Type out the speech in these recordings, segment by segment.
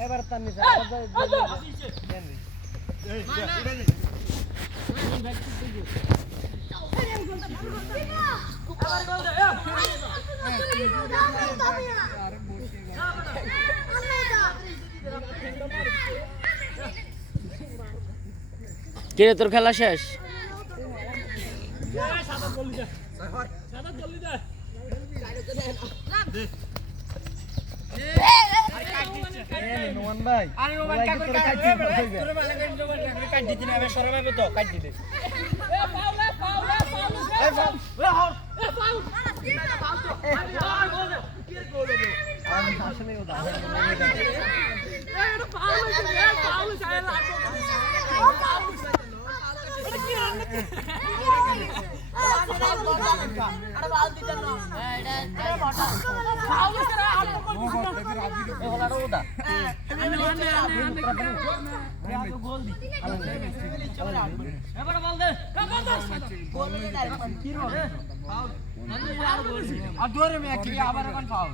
এবার তার নিচে কিরে তোর খেলা শেষ? নোমান ভাই আরে রোমান কাকুর তোরে মানে রোমান কাকুর কাট দিতে না এবার সরে যাবে তো কাট দিতে এ ফাউল এ ফাউল এ ফাউল আরে গোল কি গোল হবে আমি আসলে ওটা এটা ফাউল এ ফাউল চাই লাগবে ও ফাউল এটা কি আরে বাল দিতে না এটা বটা ফাউল করে আর কোন এ হলার ওটা গোল দি এবারে বল দে গোল দে ডাইরেক্ট কি রো ফাউল আর দৌড়ে মে কি আবার এখন ফাউল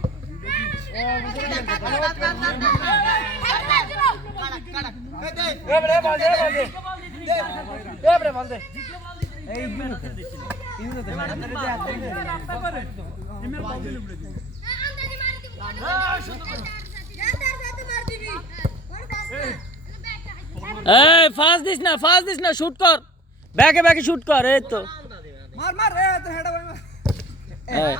এবারে বল দে এবারে বল দে এই ইউনোতে রাস্তা করে এমএ বল দিলে বলে দি এই ফাস্ট দিস না শুট কর ব্যাকে শুট কর এই তো মার মার রে তো হেডা মার এই,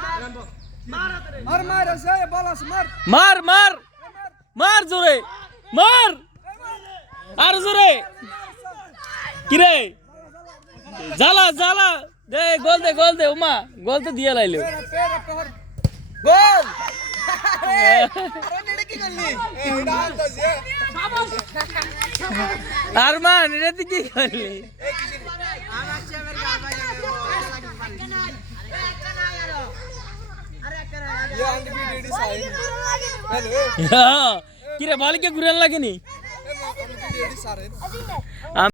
মার মার সে বলাস মার মার জোরে মার আর জোরে কিরে জ্বালা দে গোল দে উমা গোল তো দিয়ে লাইলো গোল আরে কি করলি এটা আনতাছ আরমান এটা তুই কি করলি কিরে বল কে ঘুরান লাগেনি